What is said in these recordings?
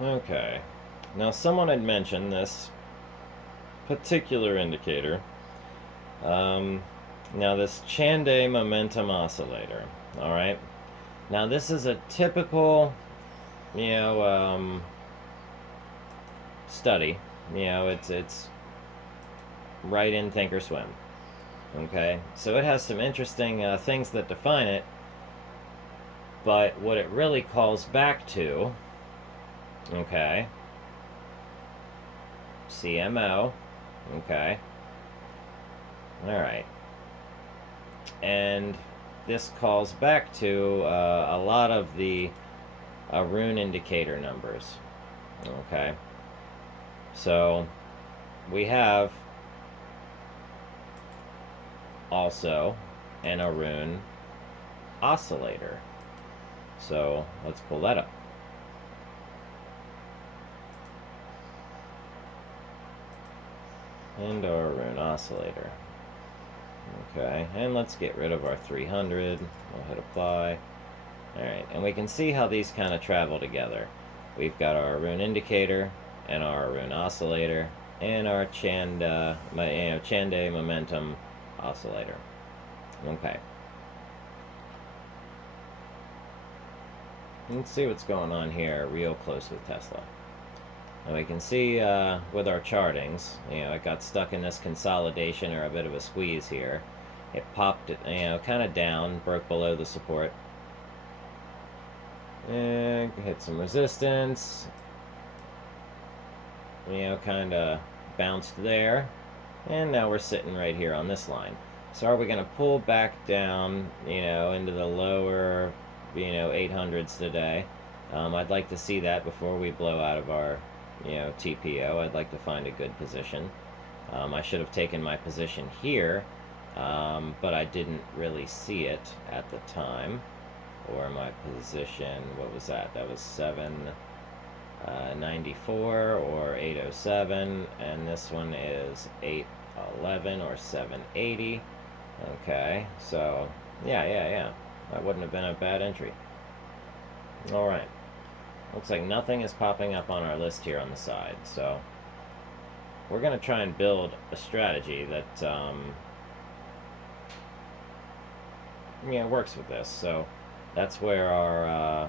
Okay. Now, someone had mentioned this particular indicator. Um, Now, this Chande momentum oscillator. All right. Now, this is a typical, you know, study. It's right in Thinkorswim. Okay. So it has some interesting things that define it, but what it really calls back to, okay, CMO, okay, all right, and this calls back to a lot of the rune indicator numbers. Okay, so we have also an Arun oscillator. So let's pull that up. And our Arun oscillator. Okay, and let's get rid of our 300. We'll hit apply. Alright, and we can see how these kind of travel together. We've got our Arun indicator and our Arun oscillator and our Chande momentum oscillator. Okay. Let's see what's going on here real close with Tesla. And we can see with our chartings, it got stuck in this consolidation or a bit of a squeeze here. It popped it, kind of down, broke below the support. And hit some resistance. Kind of bounced there. And now we're sitting right here on this line. So are we going to pull back down, into the lower, 800s today? I'd like to see that before we blow out of our, TPO. I'd like to find a good position. I should have taken my position here, but I didn't really see it at the time. Or my position, what was that? That was 794 or 807, and this one is 811 or 780. Okay, so yeah, that wouldn't have been a bad entry. All right, looks like nothing is popping up on our list here on the side, so we're going to try and build a strategy that works with this. So that's where our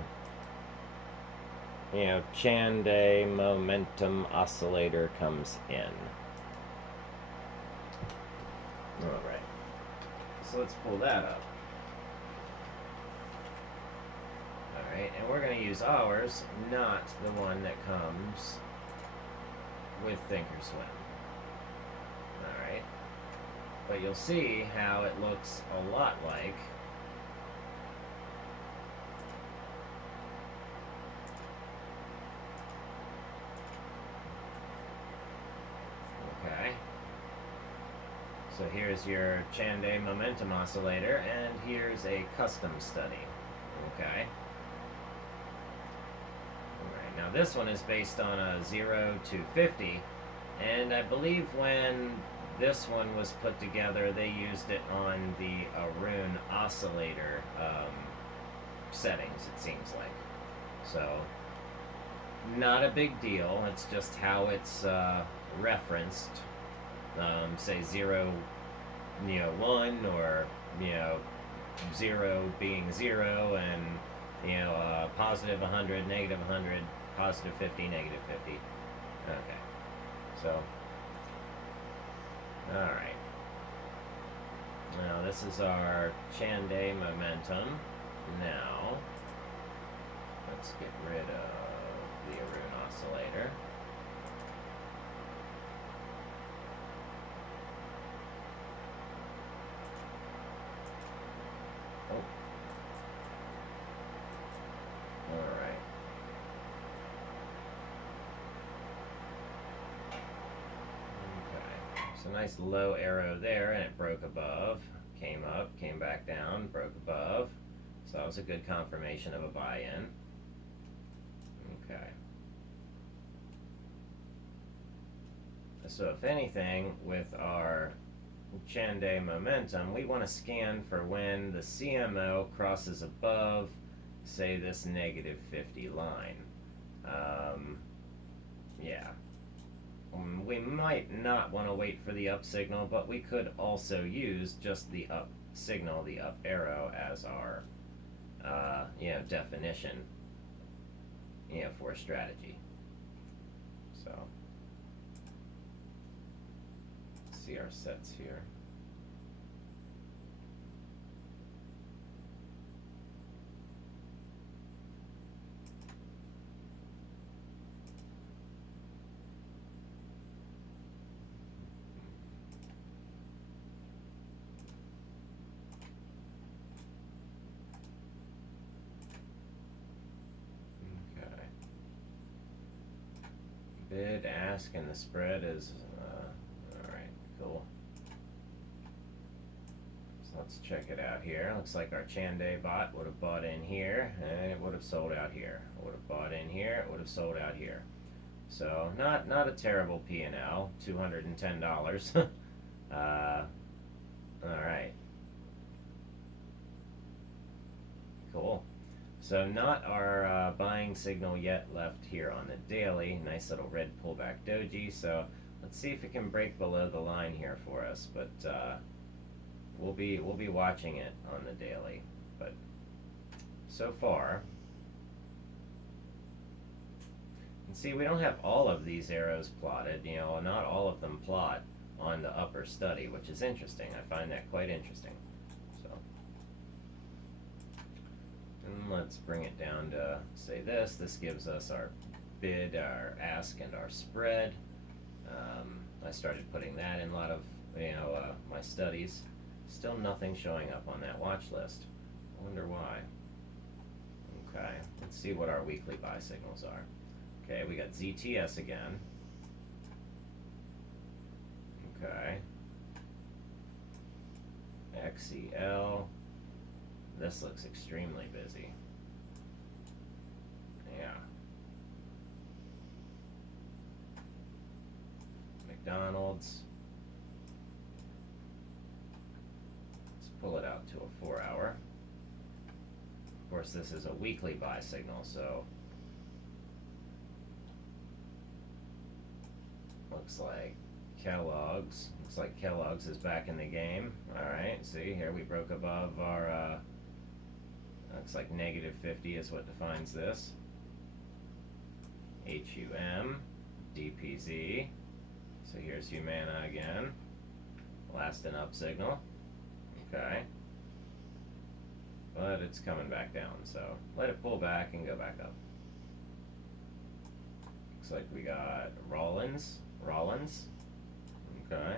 Chande momentum oscillator comes in. All right, so let's pull that up. All right, and we're going to use ours, not the one that comes with Thinkorswim. All right, but you'll see how it looks a lot like So here's your Chande momentum oscillator, and here's a custom study. Okay. Alright, now this one is based on a 0 to 50, and I believe when this one was put together, they used it on the Arun oscillator settings, it seems like. So, not a big deal, it's just how it's referenced. Say 0, 1, or 0 being 0, and positive 100, negative 100, positive 50, negative 50. Okay, so all right. Now this is our Chande momentum. Now let's get rid of the Arun oscillator. Alright. Okay. So nice low arrow there, and it broke above. Came up, came back down, broke above. So that was a good confirmation of a buy-in. Okay. So if anything, with our Chande momentum, we want to scan for when the CMO crosses above, say, this negative 50 line. Yeah. We might not want to wait for the up signal, but we could also use just the up signal, the up arrow, as our definition, for strategy. So, let's see our sets here. Bid, ask, and the spread is, alright, cool. So let's check it out here. Looks like our Sndl bot would have bought in here, and it would have sold out here. It would have bought in here, it would have sold out here. So, not a terrible P&L, $210. Alright. Cool. So not our buying signal yet left here on the daily. Nice little red pullback doji. So let's see if it can break below the line here for us. But we'll be watching it on the daily. But so far, and see, we don't have all of these arrows plotted. Not all of them plot on the upper study, which is interesting. I find that quite interesting. And let's bring it down to, say, this. This gives us our bid, our ask, and our spread. I started putting that in a lot of, my studies. Still nothing showing up on that watch list. I wonder why. Okay, let's see what our weekly buy signals are. Okay, we got ZTS again. Okay. XCL. This looks extremely busy. Yeah. McDonald's. Let's pull it out to a 4-hour. Of course, this is a weekly buy signal, so looks like Kellogg's. Looks like Kellogg's is back in the game. Alright, see, here we broke above our looks like -50 is what defines this. HUM, DPZ. So here's Humana again. Last an up signal. Okay. But it's coming back down, so let it pull back and go back up. Looks like we got Rollins. Okay.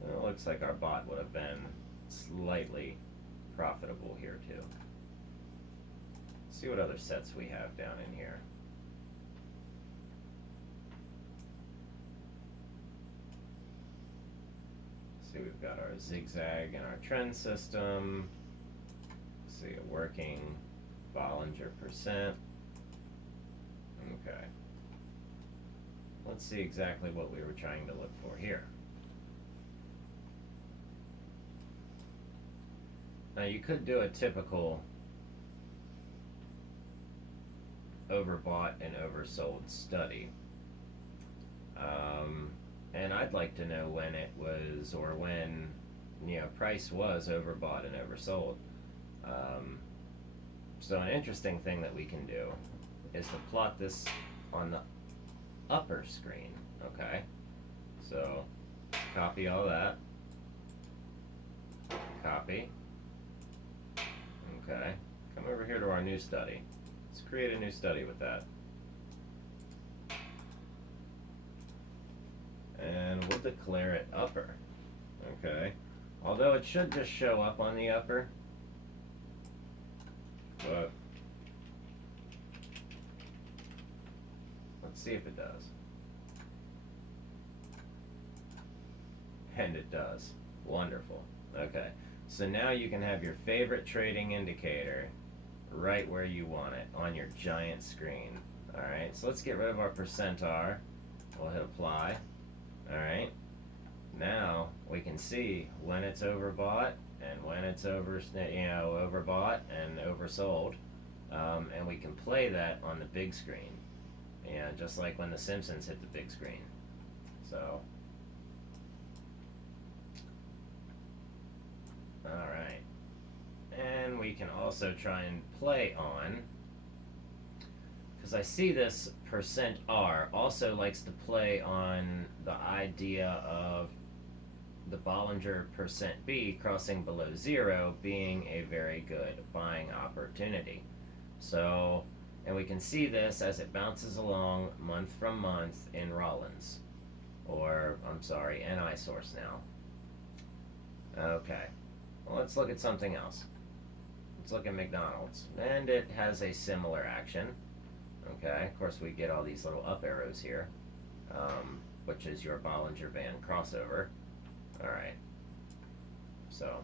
Well, it looks like our bot would have been slightly profitable here too. Let's see what other sets we have down in here. See, we've got our zigzag and our trend system. Let's see, a working Bollinger percent. Okay. Let's see exactly what we were trying to look for here. Now you could do a typical overbought and oversold study. And I'd like to know when it was, or when, price was overbought and oversold. So an interesting thing that we can do is to plot this on the upper screen, okay? So copy all that. Copy. Okay. Come over here to our new study. Let's create a new study with that. And we'll declare it upper. Okay. Although it should just show up on the upper. But let's see if it does. And it does. Wonderful. Okay. So now you can have your favorite trading indicator right where you want it on your giant screen. Alright, so let's get rid of our percent R. We'll hit apply. Alright. Now we can see when it's overbought and when it's overbought and oversold, and we can play that on the big screen, just like when The Simpsons hit the big screen. So, all right, and we can also try and play on, because I see this %R also likes to play on the idea of the Bollinger %B crossing below 0 being a very good buying opportunity. So, and we can see this as it bounces along month from month in Rollins, or I'm sorry, NI source now. Okay, well, let's look at something else. Let's look at McDonald's, and it has a similar action. Okay, of course we get all these little up arrows here, which is your Bollinger Band crossover. Alright, so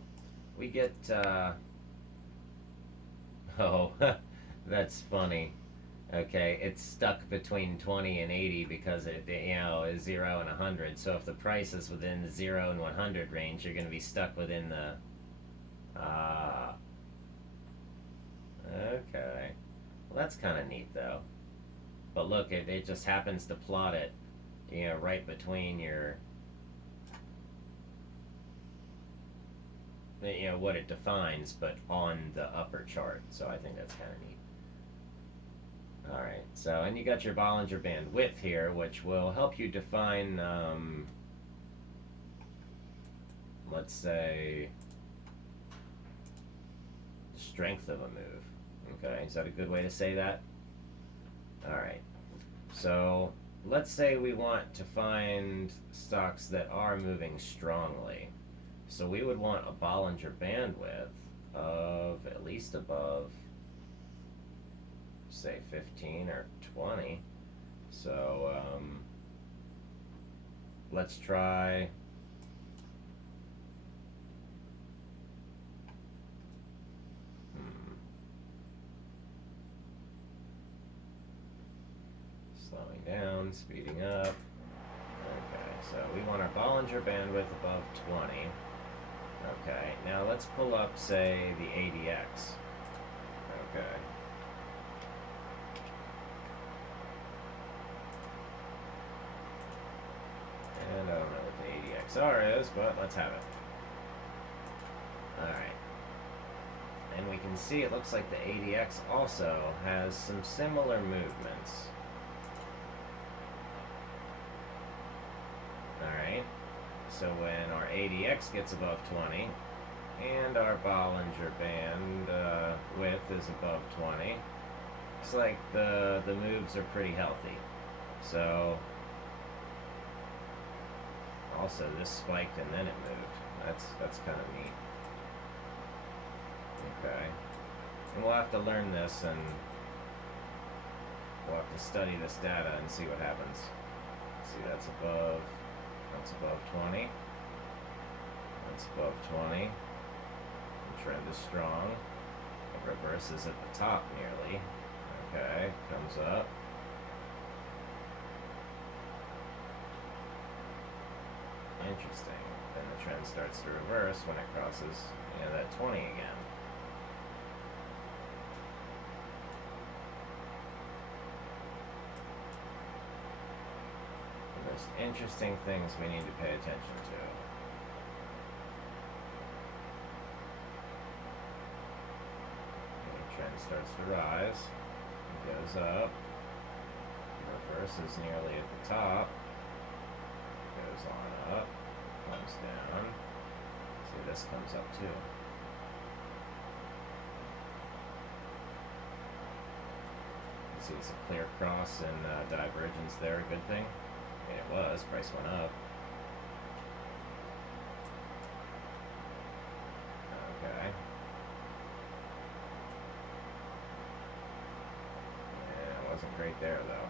we get, oh, that's funny. Okay, it's stuck between 20 and 80 because it, is 0 and 100. So if the price is within the 0 and 100 range, you're going to be stuck within the, okay. Well, that's kind of neat, though. But look, it just happens to plot it, right between your, what it defines, but on the upper chart. So I think that's kind of neat. Alright, so, and you got your Bollinger Band width here, which will help you define, let's say, the strength of a move. Okay, is that a good way to say that? Alright, so let's say we want to find stocks that are moving strongly. So we would want a Bollinger Bandwidth of at least above, say, 15 or 20. So let's try, slowing down, speeding up. Okay, so we want our Bollinger Bandwidth above 20. Okay, now let's pull up, say, the ADX. Okay. And I don't know what the ADXR is, but let's have it. Alright. And we can see it looks like the ADX also has some similar movements. Alright. So when our ADX gets above 20 and our Bollinger Band width is above 20, it's like the moves are pretty healthy. So also this spiked and then it moved. That's kind of neat. Okay. And we'll have to learn this, and we'll have to study this data and see what happens. See, that's above 20. That's above 20. The trend is strong. It reverses at the top nearly. Okay, comes up. Interesting. Then the trend starts to reverse when it crosses, that 20 again. The most interesting things we need to pay attention to. The trend starts to rise. It goes up. Reverses nearly at the top. Goes on up, comes down. See, this comes up too. You see, it's a clear cross and divergence there. A good thing. I mean, it was. Price went up. Okay. Yeah, it wasn't great there though.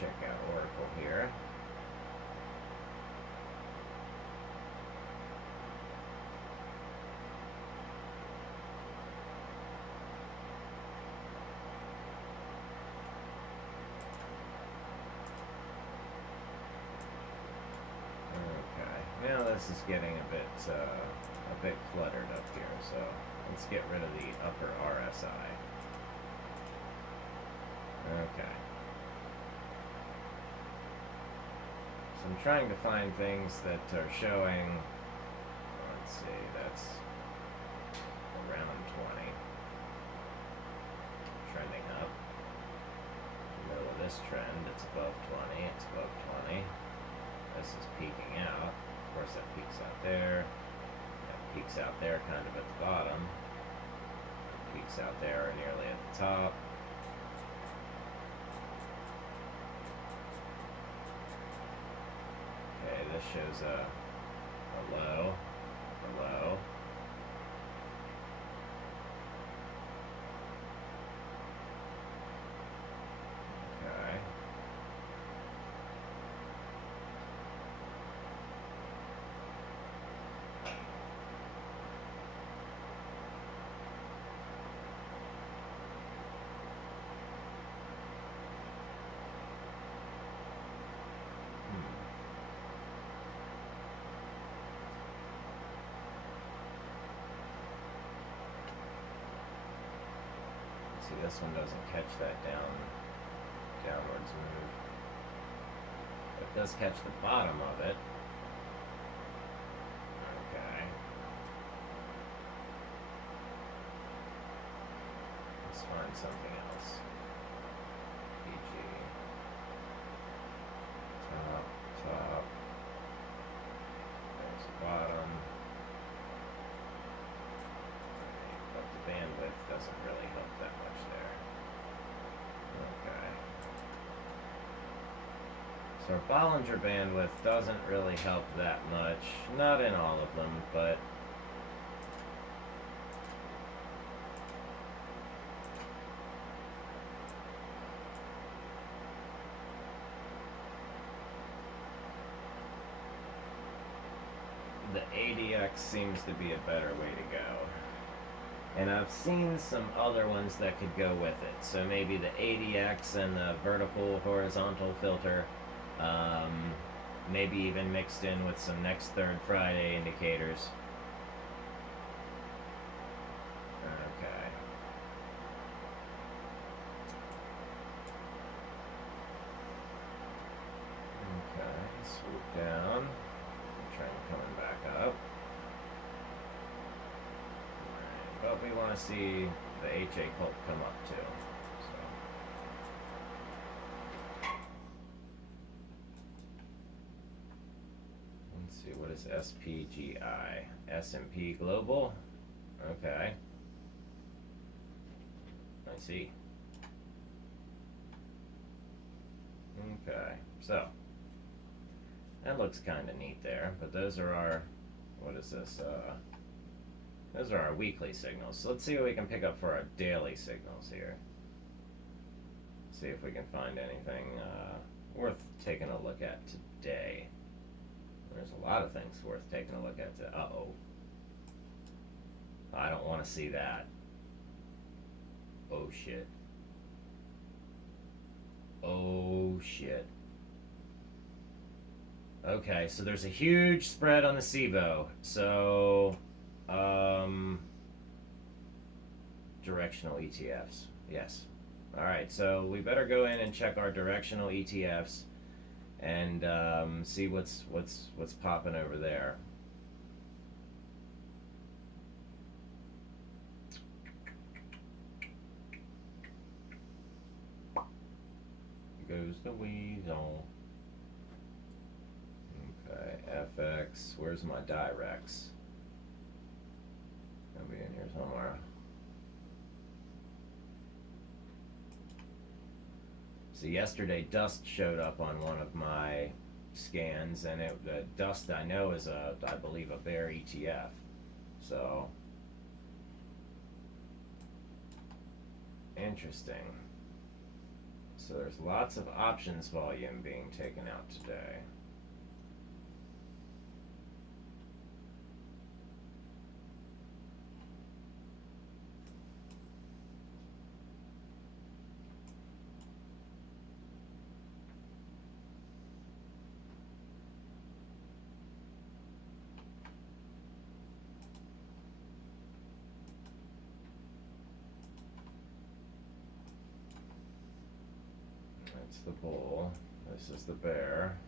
Check out Oracle here. now this is getting a bit cluttered up here, so let's get rid of the upper RSI. Okay. So I'm trying to find things that are showing, let's see, that's around 20. Trending up. In the middle of this trend, it's above 20, it's above 20. This is peaking out. Of course, that peaks out there. That peaks out there kind of at the bottom. Peaks out there nearly at the top. Okay, this shows a low, a low. Okay. See, this one doesn't catch that downwards move. But it does catch the bottom of it. Okay. Let's find something else. PG. Top. There's the bottom. But the bandwidth doesn't really help that much there. Okay. So our Bollinger bandwidth doesn't really help that much. Not in all of them, but the ADX seems to be a better way to go. And I've seen some other ones that could go with it. So maybe the ADX and the vertical horizontal filter, maybe even mixed in with some next third Friday indicators. Okay. Okay, swoop down. Trend coming back up. But we want to see the HA cult come up too. So let's see, what is SPGI? S&P Global? Okay. I see. Okay, so that looks kind of neat there, but those are our, what is this? Those are our weekly signals. So let's see what we can pick up for our daily signals here. See if we can find anything worth taking a look at today. There's a lot of things worth taking a look at. Uh-oh. I don't want to see that. Oh, shit. Oh, shit. Okay, so there's a huge spread on the SIBO. So, directional ETFs. Yes. All right, so we better go in and check our directional ETFs and see what's popping over there. Goes the weasel. Okay, FX. Where's my directs? It'll be in here somewhere. So yesterday, dust showed up on one of my scans, and the dust I know is I believe a bear ETF. So interesting. So there's lots of options volume being taken out today. That's the bull. This is the bear.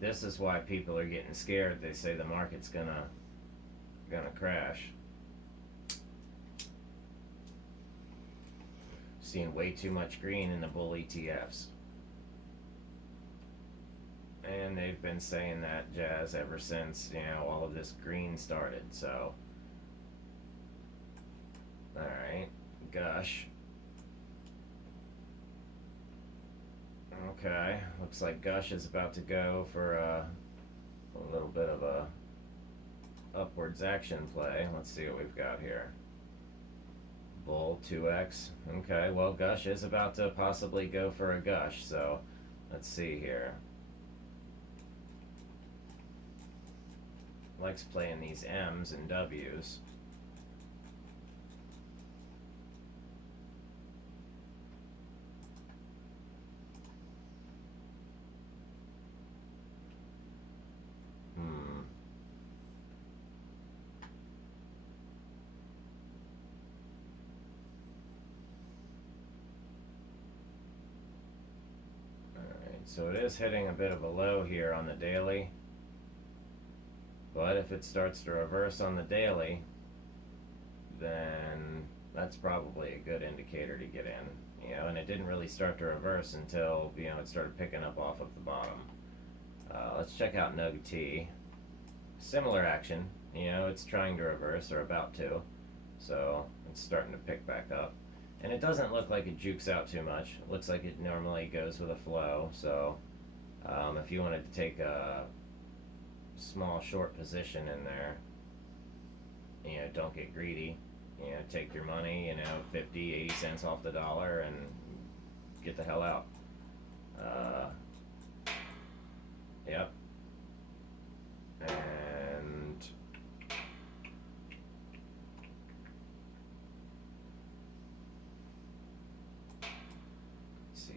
This is why people are getting scared. They say the market's gonna crash. Seeing way too much green in the bull ETFs. And they've been saying that jazz ever since, all of this green started, so. Alright, Gush. Okay, looks like Gush is about to go for a little bit of a upwards action play. Let's see what we've got here. Bull 2x. Okay, well, Gush is about to possibly go for a Gush, so let's see here. Likes playing these M's and W's. So it is hitting a bit of a low here on the daily, but if it starts to reverse on the daily, then that's probably a good indicator to get in, and it didn't really start to reverse until, it started picking up off of the bottom. Let's check out NUG-T. Similar action, it's trying to reverse, or about to, so it's starting to pick back up. And it doesn't look like it jukes out too much. It looks like it normally goes with a flow. So if you wanted to take a small short position in there, don't get greedy. Take your money, 50, 80 cents off the dollar and get the hell out. Yep. And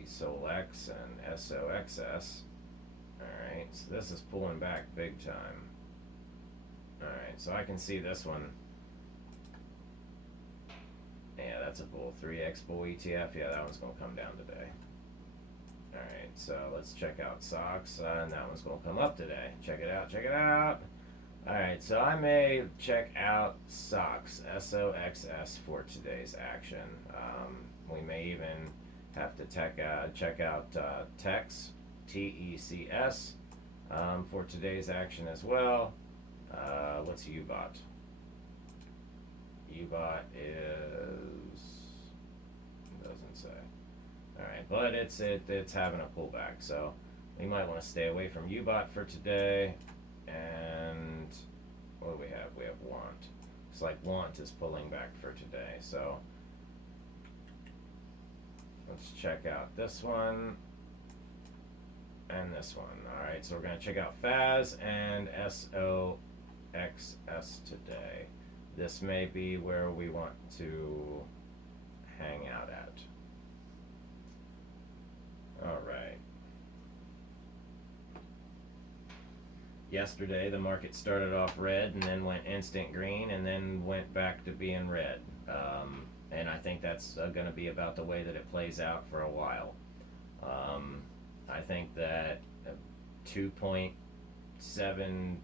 SolX and SOXS. Alright, so this is pulling back big time. Alright, so I can see this one. Yeah, that's a bull. 3X bull ETF. Yeah, that one's going to come down today. Alright, so let's check out SOX, and that one's going to come up today. Check it out, check it out. Alright, so I may check out SOX, SOXS, for today's action. We may even have to check out TECS, TECS, for today's action as well. What's UBOT? UBOT is, doesn't say. Alright, but it's having a pullback, so we might want to stay away from UBOT for today. And what do we have? We have Want. Looks like Want is pulling back for today, so let's check out this one and this one. Alright, so we're going to check out FAS and SOXS today. This may be where we want to hang out at. Alright. Yesterday the market started off red and then went instant green and then went back to being red. And I think that's going to be about the way that it plays out for a while. I think that $2.7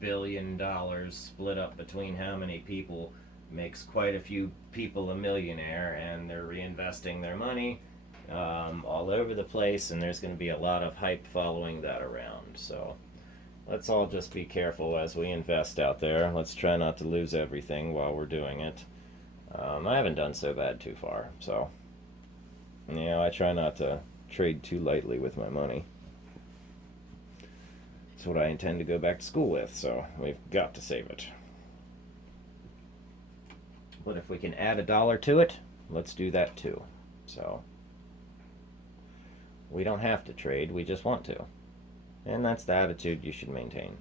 billion split up between how many people makes quite a few people a millionaire, and they're reinvesting their money all over the place, and there's going to be a lot of hype following that around. So let's all just be careful as we invest out there. Let's try not to lose everything while we're doing it. I haven't done so bad too far, so I try not to trade too lightly with my money. It's what I intend to go back to school with, so we've got to save it. But if we can add $1 to it, let's do that too. So we don't have to trade, we just want to. And that's the attitude you should maintain.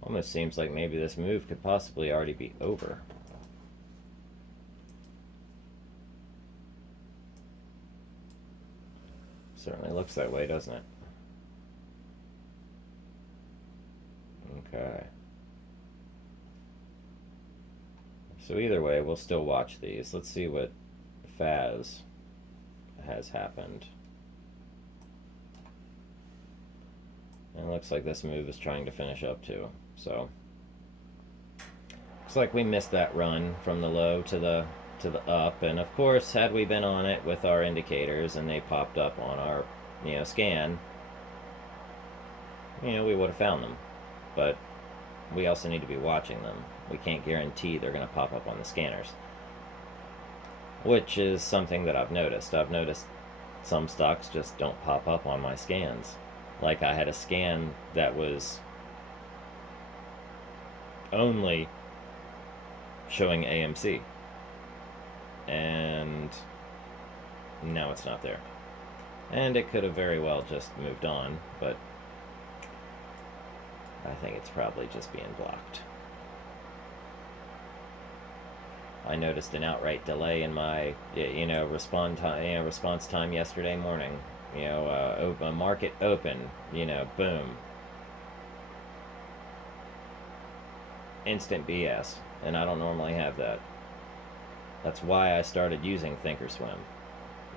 Almost seems like maybe this move could possibly already be over. Certainly looks that way, doesn't it? Okay. So either way, we'll still watch these. Let's see what Faz has happened. And it looks like this move is trying to finish up too. So looks like we missed that run from the low to the up, and of course, had we been on it with our indicators and they popped up on our scan, we would have found them. But we also need to be watching them. We can't guarantee they're going to pop up on the scanners, which is something that I've noticed. I've noticed some stocks just don't pop up on my scans. Like I had a scan that was only showing AMC, and now it's not there. And it could have very well just moved on, but I think it's probably just being blocked. I noticed an outright delay in my, response time yesterday morning. A market open, boom. Instant BS, and I don't normally have that. That's why I started using Thinkorswim,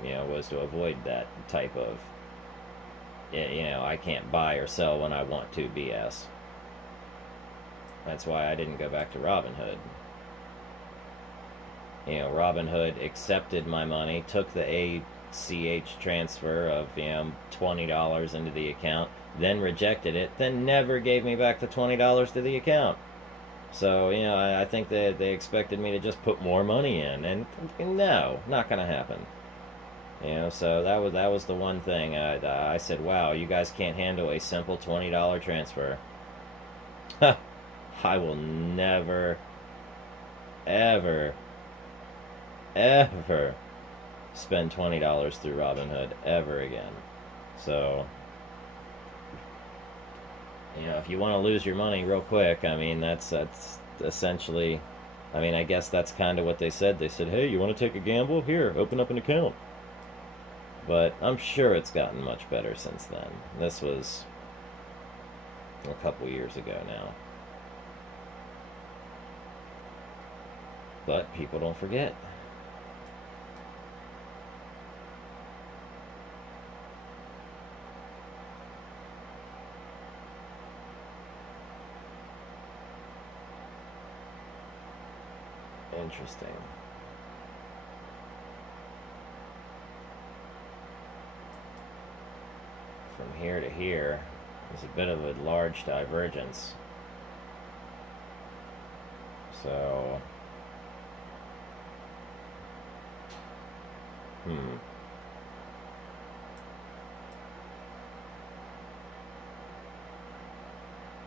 was to avoid that type of, I can't buy or sell when I want to BS. That's why I didn't go back to Robinhood. Robinhood accepted my money, took the ACH transfer of, $20 into the account, then rejected it, then never gave me back the $20 to the account. So, I think that they expected me to just put more money in, and no, not going to happen. So that was the one thing. I said, wow, you guys can't handle a simple $20 transfer. I will never, ever, ever spend $20 through Robinhood ever again. So, if you want to lose your money real quick, that's essentially, I guess that's kind of what they said. They said, hey, you want to take a gamble? Here, open up an account. But I'm sure it's gotten much better since then. This was a couple years ago now. But people don't forget. Interesting. From here to here, there's a bit of a large divergence. So,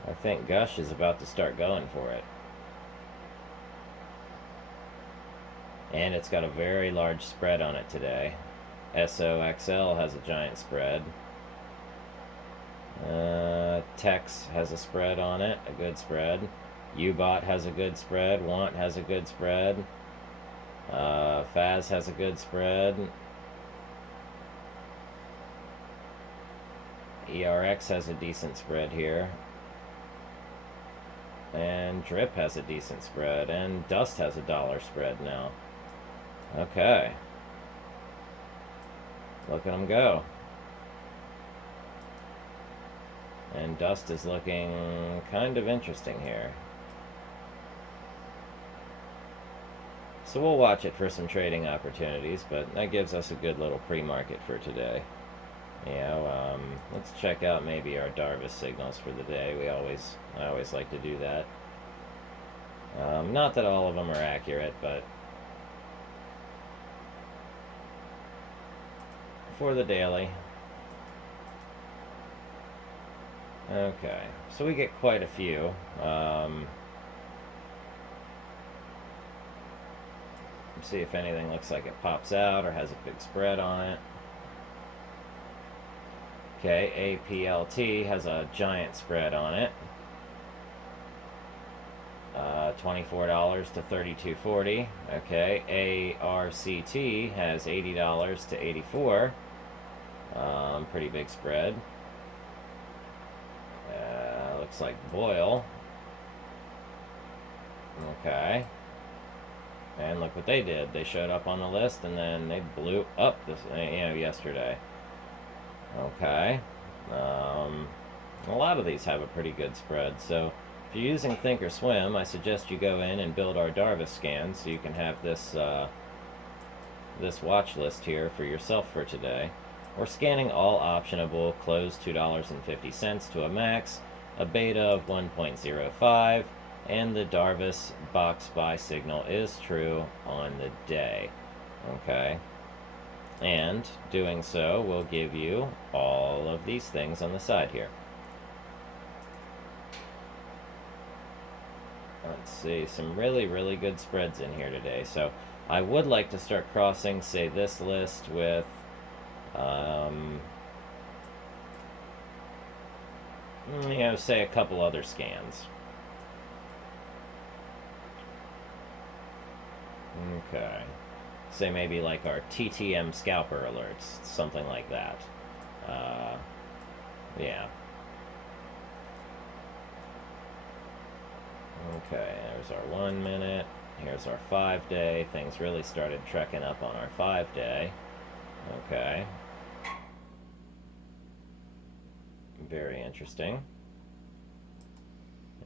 I think Gush is about to start going for it. And it's got a very large spread on it today. SOXL has a giant spread. Tex has a spread on it, a good spread. Ubot has a good spread. Want has a good spread. Faz has a good spread. ERX has a decent spread here. And Drip has a decent spread. And Dust has a dollar spread now. Okay. Look at them go. And Dust is looking kind of interesting here. So we'll watch it for some trading opportunities, but that gives us a good little pre-market for today. Let's check out maybe our Darvis signals for the day. I always like to do that. Not that all of them are accurate, but for the daily. Okay, so we get quite a few. Let's see if anything looks like it pops out or has a big spread on it. Okay, APLT has a giant spread on it. $24 to $32.40. Okay, ARCT has $80 to $84. Pretty big spread. Looks like Boyle. Okay. And look what they did. They showed up on the list and then they blew up this, yesterday. Okay. A lot of these have a pretty good spread. So if you're using Thinkorswim, I suggest you go in and build our Darvis scan so you can have this this watch list here for yourself for today. We're scanning all optionable, close $2.50 to a max, a beta of 1.05, and the Darvis box buy signal is true on the day. Okay? And doing so will give you all of these things on the side here. Let's see, some really, really good spreads in here today. So I would like to start crossing, say, this list with say a couple other scans. Okay. Say maybe like our TTM scalper alerts, something like that. Yeah. Okay, there's our 1 minute. Here's our 5-day. Things really started trekking up on our 5-day. Okay. Very interesting.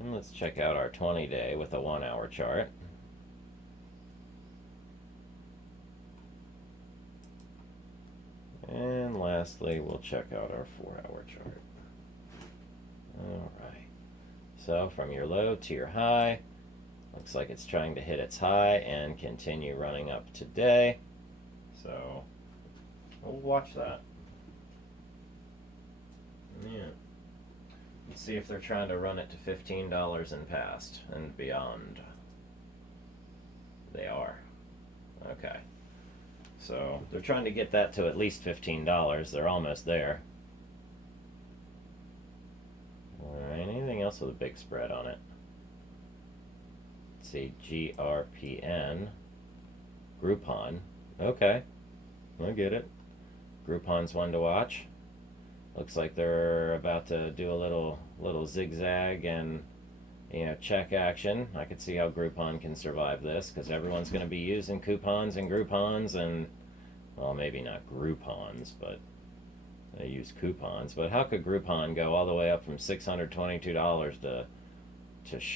And let's check out our 20-day with a 1-hour chart. And lastly, we'll check out our 4-hour chart. Alright. So from your low to your high, looks like it's trying to hit its high and continue running up today. So we'll watch that. Yeah. Let's see if they're trying to run it to $15 and past and beyond. They are. Okay. So they're trying to get that to at least $15. They're almost there. Alright, anything else with a big spread on it? Let's see, GRPN. Groupon. Okay. I get it. Groupon's one to watch. Looks like they're about to do a little zigzag and check action. I could see how Groupon can survive this because everyone's going to be using coupons and Groupons and, well, maybe not Groupons, but they use coupons. But how could Groupon go all the way up from $622 to